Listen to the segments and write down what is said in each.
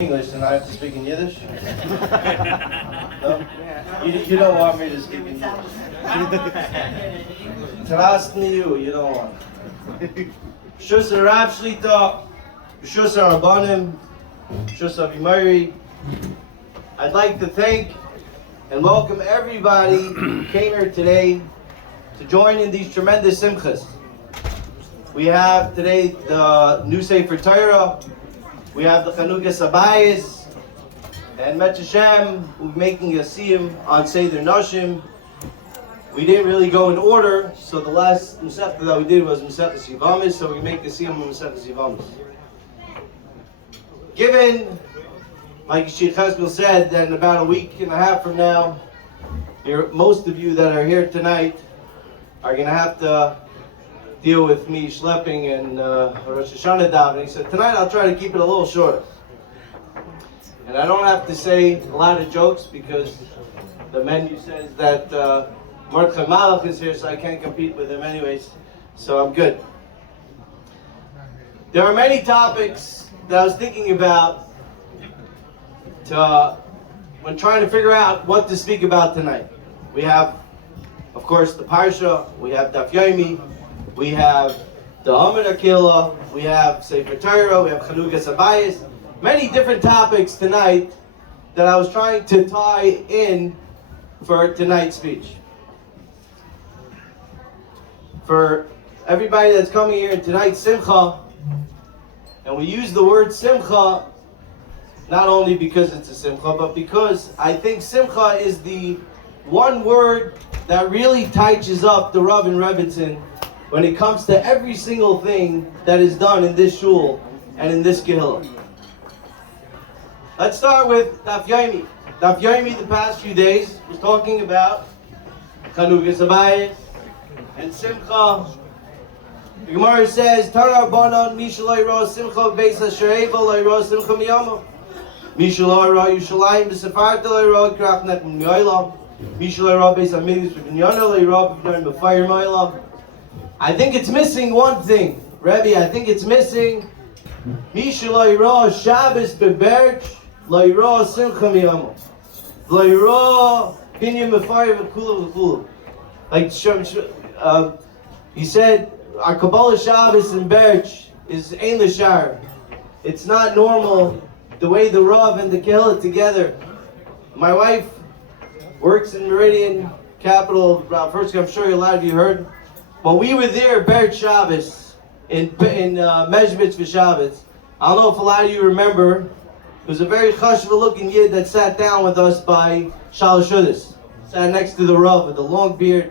English and I have to speak in Yiddish? No? You don't want me to speak in Yiddish. Trust me, you don't want. Shus Rav Shlita, Shus Rabbanim, Shus Avimari. I'd like to thank and welcome everybody who came here today to join in these tremendous simchas. We have today the new Sefer Torah. We have the Bais, and Mordechai, who's making a Siyum on Seuda Nashim. We didn't really go in order, so the last Sefer that we did was Siyum, so we make the Siyum on Siyum. Given, like Sheikh Cheskel said, that in about a week and a half from now, most of you that are here tonight are going to have to deal with me schlepping and Rosh Hashanah davening. He said, tonight I'll try to keep it a little shorter. And I don't have to say a lot of jokes because the menu says that Mordechai Malach is here, so I can't compete with him anyways. So I'm good. There are many topics that I was thinking about when trying to figure out what to speak about tonight. We have, of course, the Parsha, we have Daf Yomi, we have the Amud Akila, we have Sefer Torah, we have Bais. Many different topics tonight that I was trying to tie in for tonight's speech. For everybody that's coming here in tonight's Simcha, and we use the word Simcha not only because it's a Simcha, but because I think Simcha is the one word that really touches up the Rav and Rebbitzin when it comes to every single thing that is done in this shul and in this kehillah. Let's start with Daf Yomi. Daf Yomi the past few days was talking about Bais and Simcha. The Gemara says, Torah banan mishalai ra Simcha Bais Ashereva lai ra Simcha miyama. Mishalai ra Yushalayim b'sefarta lai ra krachnet m'yoylam. Mishalai ra Bais Amigdus b'binyana lai ra b'binyan b'fire m'yoylam. I think it's missing one thing, Rebbe. I think it's missing Misha Loira Shabbos Dbertch Loira Simcha Miyamo Loira Binyan Mefari V'Kula V'Kula. Like he said, our Kabbalah Shabbos in Dbertch is Ein L'Shar. It's not normal the way the Rav and the Kehillah together. My wife works in Meridian Capital. First, I'm sure a lot of you heard. When we were there, Dbertch Shabbos, in Mezhbitz for Shabbos, I don't know if a lot of you remember, it was a very chashva-looking yid that sat down with us by Shalosh Seudas. Sat next to the Rav with a long beard.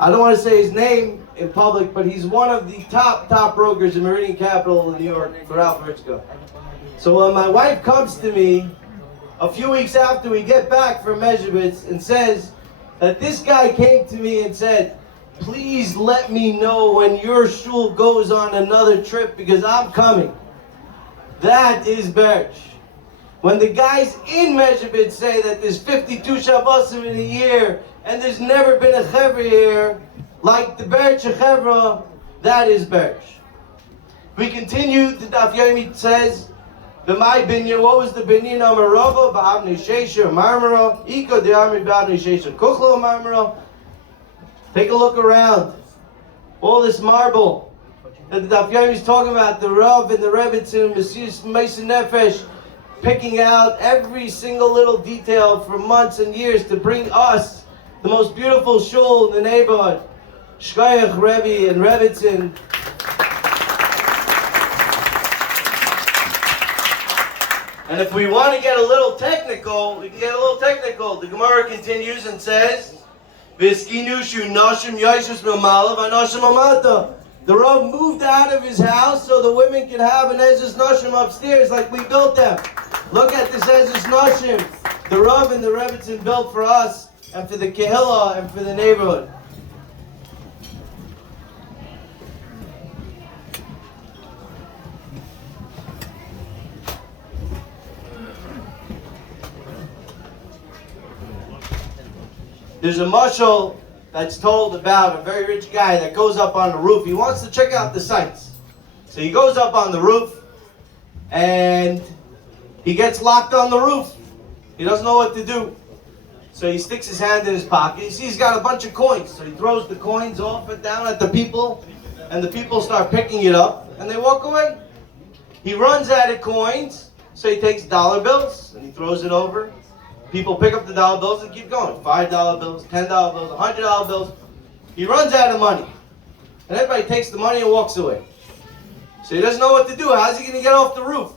I don't want to say his name in public, but he's one of the top brokers in Meridian Capital in New York for Alpha Richco. So when my wife comes to me a few weeks after we get back from Mezhbitz and says that this guy came to me and said, please let me know when your shul goes on another trip because I'm coming. That is Dbertch. When the guys in Mezhbitz say that there's 52 Shabbosim in a year and there's never been a Chevra here, like the Dbertch Chevra, that is Dbertch. We continue, the Daf Yomi says, B'mai binyan, what was the binyan? Amarava, ba'avnei sheisha, marmara, iko de'amri ba'avnei sheisha, kuchlo marmara. Take a look around. All this marble that the Daf Yomi is talking about, the Rav and the Rebbitzin, Mason Nefesh, picking out every single little detail for months and years to bring us the most beautiful shul in the neighborhood. Shkoyach Rebbe and Rebbitzin. And if we want to get a little technical, we can get a little technical. The Gemara continues and says, the Rav moved out of his house so the women can have an Ezras Nashim upstairs like we built them. Look at this Ezras Nashim. The Rav and the Rebbitzin built for us and for the Kehillah and for the neighborhood. There's a mashal that's told about a very rich guy that goes up on the roof. He wants to check out the sights. So he goes up on the roof and he gets locked on the roof. He doesn't know what to do. So he sticks his hand in his pocket. You see, he's got a bunch of coins. So he throws the coins off and down at the people, and the people start picking it up, and they walk away. He runs out of coins, so he takes dollar bills, and he throws it over. People pick up the dollar bills and keep going. $5 bills, $10 bills, $100 bills. He runs out of money. And everybody takes the money and walks away. So he doesn't know what to do. How's he going to get off the roof?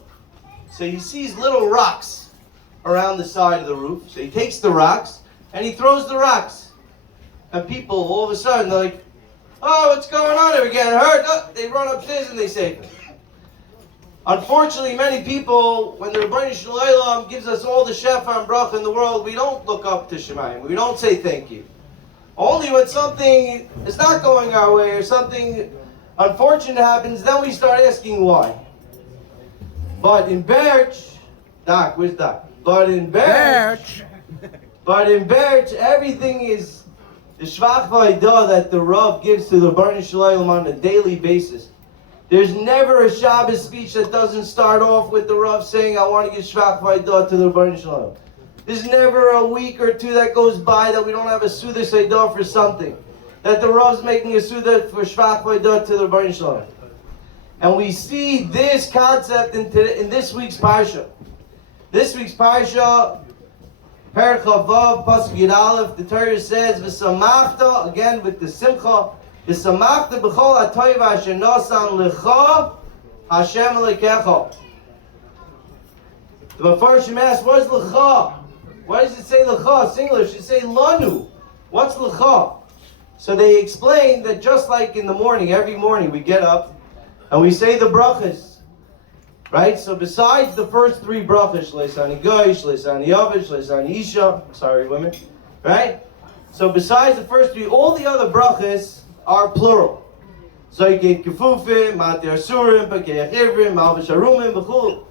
So he sees little rocks around the side of the roof. So he takes the rocks and he throws the rocks. And people all of a sudden they're like, oh, what's going on? Are we getting hurt? Oh, they run upstairs and they save him. Unfortunately, many people, when the Rebbeinu Shalom gives us all the shefa and bracha in the world, we don't look up to Shemayim. We don't say thank you. Only when something is not going our way or something unfortunate happens, then we start asking why. But in Dbertch, Doc, where's Doc? But in Dbertch, everything is the shvach v'aidah that the Rav gives to the Rebbeinu Shalom on a daily basis. There's never a Shabbos speech that doesn't start off with the Rav saying, I want to give shvach v'aidah to the Rebbeinu Shalom. There's never a week or two that goes by that we don't have a Seuda Seidah for something. That the Rav's making a Seuda for Shvach V'aidah to the Bais Shalom. And we see this concept in this week's Parsha. This week's Parsha, Perek Chavav, Pasuk Yud Aleph, the Torah says, V'samachta, again with the Simcha, V'samachta b'chol ha'toiv asher nosan lecha Hashem lekecha. The Mefarshim asks, what is lecha? Why does it say lecha? Singular, it should say lanu. What's lecha? So they explain that just like in the morning, every morning we get up and we say the brachas. Right? So besides the first three brachas, Shleisani Goy, Shleisani Yavish, Shleisani Isha, sorry women, right? So besides the first three, all the other brachas are plural. Zoykei Kefufim, Mater Surim, Pakei Achivrim, Malvish Arumim, B'chul.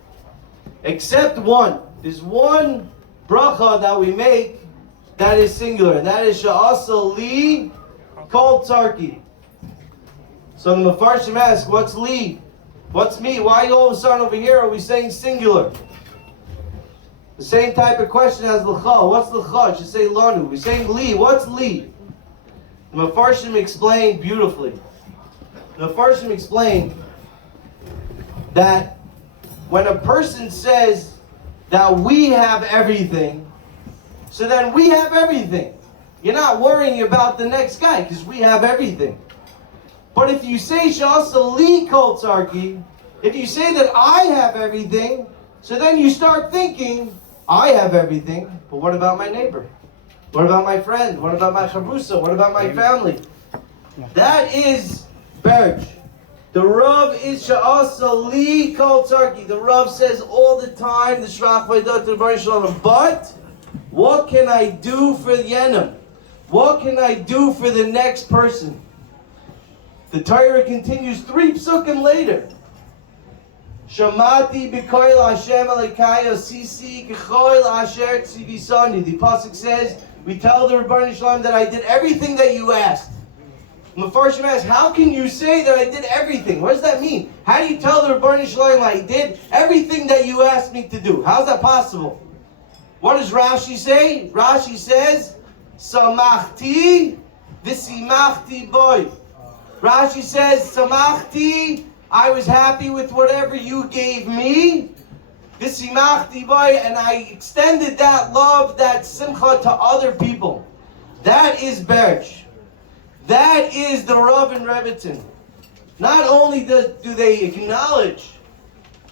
Except one. There's one bracha that we make that is singular, and that is Sha'asa Li Kol Tzarki. So the Mefarshim ask, what's Li? What's me? Why all of a sudden over here are we saying singular? The same type of question as L'cha. What's L'cha? It should say Lanu. We're saying Li. What's Li? The Mefarshim explained beautifully. The Mefarshim explained that when a person says that we have everything, so then we have everything. You're not worrying about the next guy because we have everything. But if you say Shasa Li Kol Tzarki, if you say that I have everything, so then you start thinking, I have everything, but what about my neighbor? What about my friend? What about my chavrusa? What about my family? That is Dbertch. The Rav is Sha'asa Li Kol Tzarki. The Rav says all the time, the Shvach V'aidah to the Bais Shalom, but what can I do for the Yenim? What can I do for the next person? The Torah continues 3 psukim later. Shamati b'koil Hashem alekaya sisi k'choil asher tzivisani. The pasuk says, we tell the Rebbeinu Shalom that I did everything that you asked. Mefarshim asks, how can you say that I did everything? What does that mean? How do you tell the Rebbeinu Shalom I did everything that you asked me to do? How's that possible? What does Rashi say? Rashi says, Samachti v'simachti boy. Rashi says, Samachti, I was happy with whatever you gave me. V'simachti boy, and I extended that love, that simcha to other people. That is Dbertch. That is the Rav and Rebbetzin. Not only do they acknowledge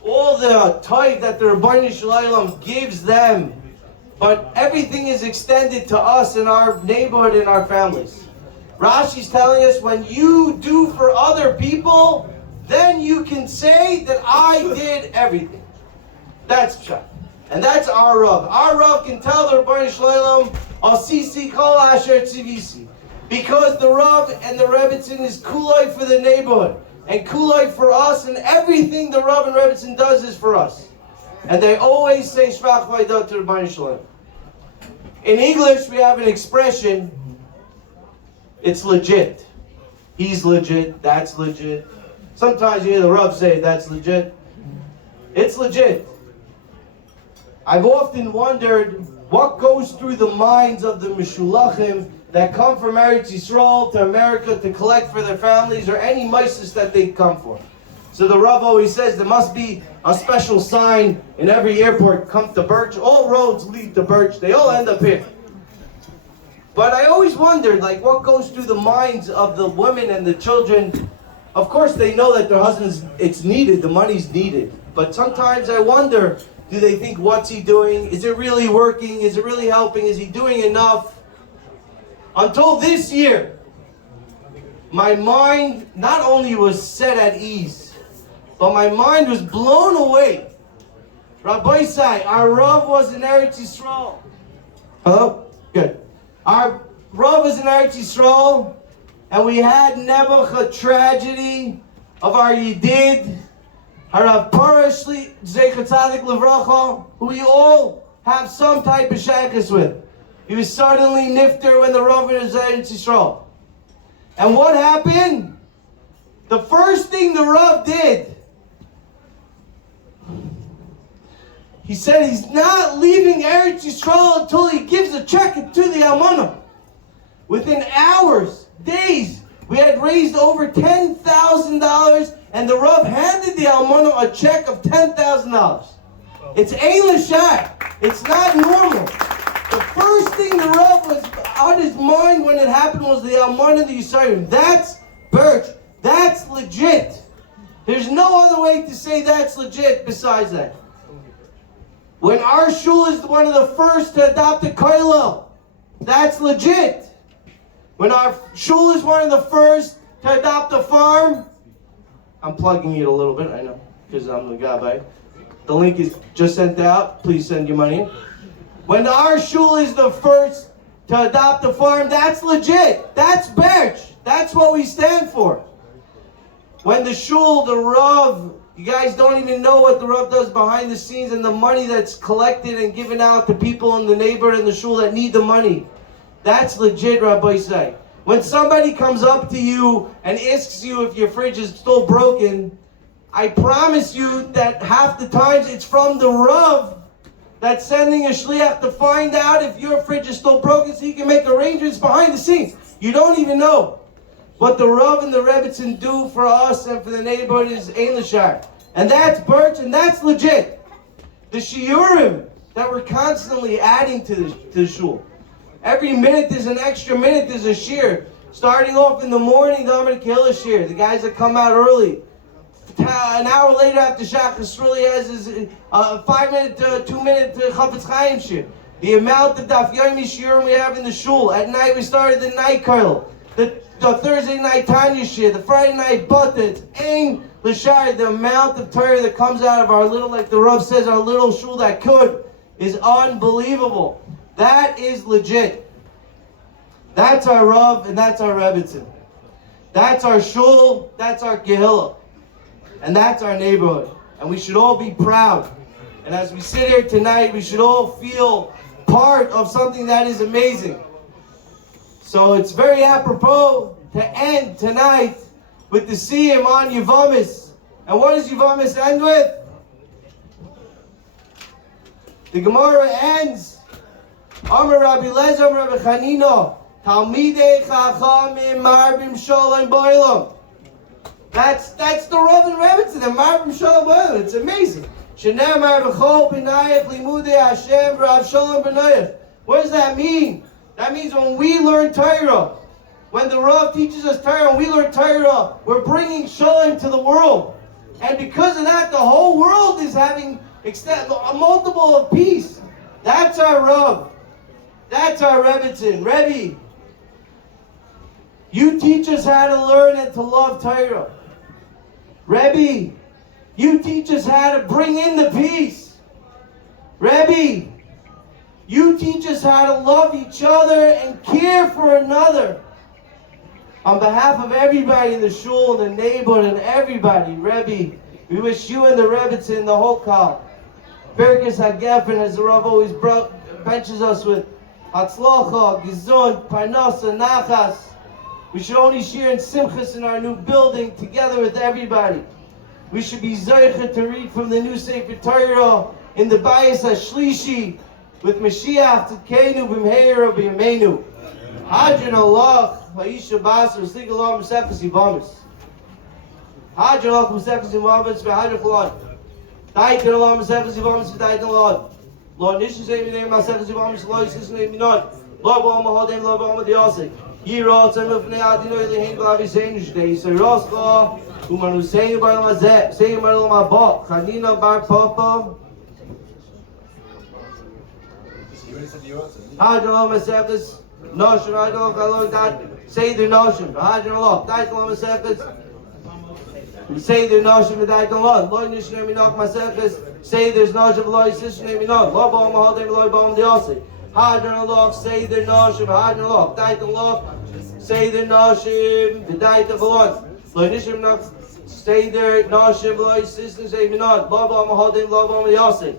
all the type that the Rebbeinu Shalom gives them, but everything is extended to us in our neighborhood and our families. Rashi's telling us when you do for other people, then you can say that I did everything. That's pshat. And that's our Rav. Our Rav can tell the Rebbeinu Shalom, Asisi kol asher tzivisi. Because the Rav and the Rebbetzin is kulay for the neighborhood. And kulay for us, and everything the Rav and Rebbetzin does is for us. And they always say Shvach V'aidah to the Rebbeinu Shalom. In English, we have an expression, it's legit. He's legit, that's legit. Sometimes you hear the Rav say, that's legit. It's legit. I've often wondered what goes through the minds of the Meshulachim that come from Eretz Yisrael to America to collect for their families or any mises that they come for. So the Rav always says there must be a special sign in every airport, come to Dbertch. All roads lead to Dbertch. They all end up here. But I always wondered, like, what goes through the minds of the women and the children. Of course, they know that their husbands, it's needed, the money's needed. But sometimes I wonder, do they think, what's he doing? Is it really working? Is it really helping? Is he doing enough? Until this year, my mind not only was set at ease, but my mind was blown away. Rabbi Sai, our Rav was in Eretz Yisrael. Hello? Good. Our Rav was in Eretz Yisrael, and we had Nebuch, a tragedy of our Yidid, Harav Parashli, Zecher Tzadik Levracha, who we all have some type of shakas with. He was suddenly nifter when the Rav was in Eretz Yisrael. And what happened? The first thing the Rav did, he said he's not leaving Eretz Yisrael until he gives a check to the Almanah. Within hours, days, we had raised over $10,000, and the Rav handed the Almanah a check of $10,000. It's Ein L'Shai. It's not normal. The first thing the Rav was on his mind when it happened was the Almanah, the Yisraelim. That's Dbertch. That's legit. There's no other way to say that's legit besides that. When our shul is one of the first to adopt a koilel, that's legit. When our shul is one of the first to adopt a farm, I'm plugging it a little bit, I know, because I'm the guy. The link is just sent out. Please send your money in. When our shul is the first to adopt a farm, that's legit. That's Dbertch. That's what we stand for. When the shul, the Rav, you guys don't even know what the Rav does behind the scenes and the money that's collected and given out to people in the neighborhood and the shul that need the money. That's legit, Rabbi say. When somebody comes up to you and asks you if your fridge is still broken, I promise you that half the times it's from the Rav that's sending a shliach to find out if your fridge is still broken so you can make arrangements behind the scenes. You don't even know. What the Rav and the Rebbitzin do for us and for the neighborhood is Ein L'Shai. And that's Dbertch, and that's legit. The shiurim that we're constantly adding to the shul. Every minute there's an extra minute, there's a shir. Starting off in the morning, the Amr Kehillah shir. The guys that come out early. An hour later after Shachas really has his 5-minute, 2-minute Chafetz Chaim shir. The amount of Daf Yomi shiurim we have in the shul. At night we started the night koil. The Thursday night Tanya shir. The Friday night Bata. It's Ein L'Shai. The amount of Torah that comes out of our little, like the Rav says, our little shul that could, is unbelievable. That is legit. That's our Rav and that's our Rebbitzin. That's our shul, that's our Kehillah. And that's our neighborhood. And we should all be proud. And as we sit here tonight, we should all feel part of something that is amazing. So it's very apropos to end tonight with the Siyum on Yevamis. And what does Yevamis end with? The Gemara ends, Amar Rabbi Lezer, Amar Rabbi Chanina, Talmidei Chachamim Marbim Sholem Boilam. That's the Rav and Rebbitzin, the Marbim Sholem Boilam. It's amazing. Shenemar B'chol B'nayach Limudei Hashem V'Rav Sholem B'nayach. What does that mean? That means when we learn Torah, when the Rav teaches us Torah, when we learn Torah, we're bringing Sholem to the world. And because of that, the whole world is having a multiple of peace. That's our Rav. That's our Rebbitzin. Rebbe, you teach us how to learn and to love Torah. Rebbe, you teach us how to bring in the peace. Rebbe, you teach us how to love each other and care for another. On behalf of everybody in the shul, and the neighborhood, and everybody, Rebbe, we wish you and the Rebbitzin and the whole Kal Berkes HaGefen, as the Rav always benches us with, Hatzlocha, Gizun, Parnasa, Nachas. We should only share in Simchas in our new building together with everybody. We should be zeicher to read from the new Sefer Torah in the Bais HaShlishi with Mashiach Tzidkenu B'mheira B'yameinu. Hadron Allah, Ha'isha Basar, Slig Allah, Mesechus Yivamis. Hadron Allah, Mesechus Yivamis, V'hadron Chalad. Daitan Allah, Mesechus Yivamis, V'daitan Allah. Lord Nishan Zayim Name, Mesechus Yivamis, Lord Yisrael Name Minot. Lord Ba'al Mahadem, Lord Ba'al Madiyasik. Yirah, Tzem Lefnei Adinoi Lehin, B'lav Yisrael Nishdei, Yisrael Roscha, Uman Hussein Bar Lamazeh, Hussein Bar Lamabot, Chanina Bar Papa. Hadron Allah, Mesechus. Noshim, I don't know, God, say the Noshim, Hadron Allah, Daitan Allah, Mesechus. Say the Noshim, Daitan Allah, Lord Nishan Minach, Mesechus. Say there's Noshim, Lord Yisrael Minach, Lord Ba'al Mahadem, Lord Ba'al Madiyasik. Hadron Allah, say the Noshim, Hadron Allah, Daitan Allah. Say the Noshim, the Daitan Allah. Lord Nishan Minach, say the Noshim, Lord Yisrael Minach, Lord Ba'al Mahadem, Lord Ba'al Madiyasik.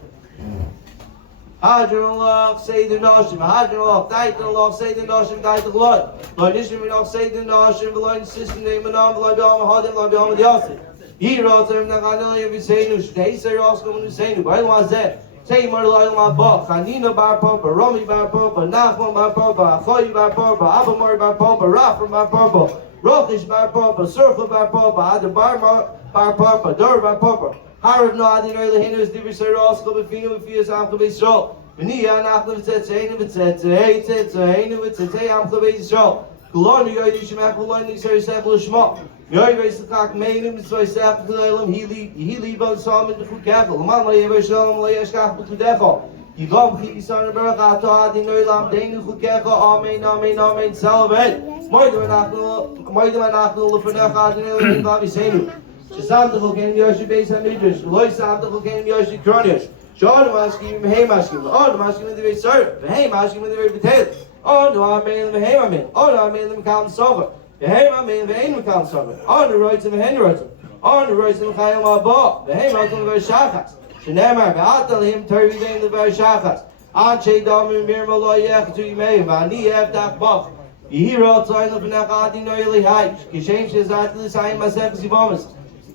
Hadron Allah, say the Noshim, Hadron Allah, Daitan Allah, say the Noshim, Daitan Allah. Lord Nishan Minach, say the Noshim, Lord Yisrael Minach, Lord Ba'al Mahadem, Lord Ba'al Madiyasik. Yirah Tzem Nachadel Yisrael Nishdei, Say Roskam Nisenu, Ba'al Mazeh. Say Mordechai Mabach, Chanina Bar Papa, Romi Bar Papa, Nachman Bar Papa, Achoy Bar Papa, Abamar Bar Papa, Rafram Bar Papa, Rochish Bar Papa, Surcha Bar Papa, Adabar Bar Papa, Dur Bar Papa, Harav No Adin Lehinus, Dibisay Roskam, Befinu, Befias, Amcha Beisrael, Venia Nachman Zetzeinu, Zetzeinu, Zetzeinu, Zetzeinu, Amcha Beisrael, Gloni Yoidi Shemach, Gloni Yisrael Sefel Shmach. Yoy Beisakak Meinim, Mitzvah Sef, Kulelam, Hili Bon Salmon, the Fukefel, Man Lay Veshalom, Lay Eshkach, Butudecho, Yigom, Chisan, Berachata, Adi Noilam, Denu Fukecha, Amen, Amen, Amen, Salvet, Moidam Anachnu, Lufanecha, Adi Noilam, Bavisenu, Shazam, the Fukenim Yoshi Beis Hamidrash, Loisam, the Fukenim Yoshi Kronish, Shon Mashkim, Hemashkim, On Mashkim in the very Sir, Hemashkim in the very Potato, On Amen, Hemamin, On Amen, Kam Sofa. Hey, my man, the aim account summit. On the roads of the hen roads. On the roads of the Chayim Abba. The aim of the Shachas. Shenemar, Beatal him, Turbi Dame the Shachas. On Shadam and Mirmalo Yach to Yimei, Vani Evdach Bach. Yehiro Tain of Nakadi Noili Haj. Kishain Shazat the Saim Masef Zibomas.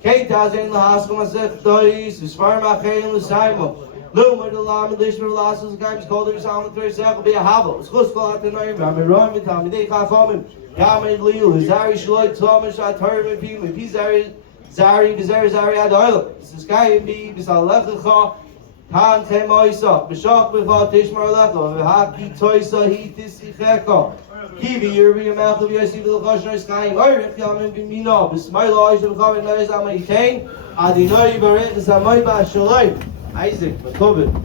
Kaitaz in the Haskell Masef Doris, the Sparma Chayin the Simon. Lumar the Lam, the Lishmer Lasses, the Games called the Sound of the Circle be a Havel. Schuskal at the Noim, Ramiron, the Tommy, they can't form him. Yamin Liu, Zari Shloit, Thomas, Atarm, and Pim, Pizari, Zari, Zari, Adoil, Sky and B, Bisalecha, Han Temoisa, Bishop with Tishmar Lecho, Haki Toisa, Hitis, Ifeko, Kivi, Yuri, Malcolm, Yossi, the Lashner Sky, Orik, Yamin Bimino, Bismila, Isham, Kavin, Nais, Amaitain, Adinoi, Baret, Samoiba, Shalai, Isaac, Makovid.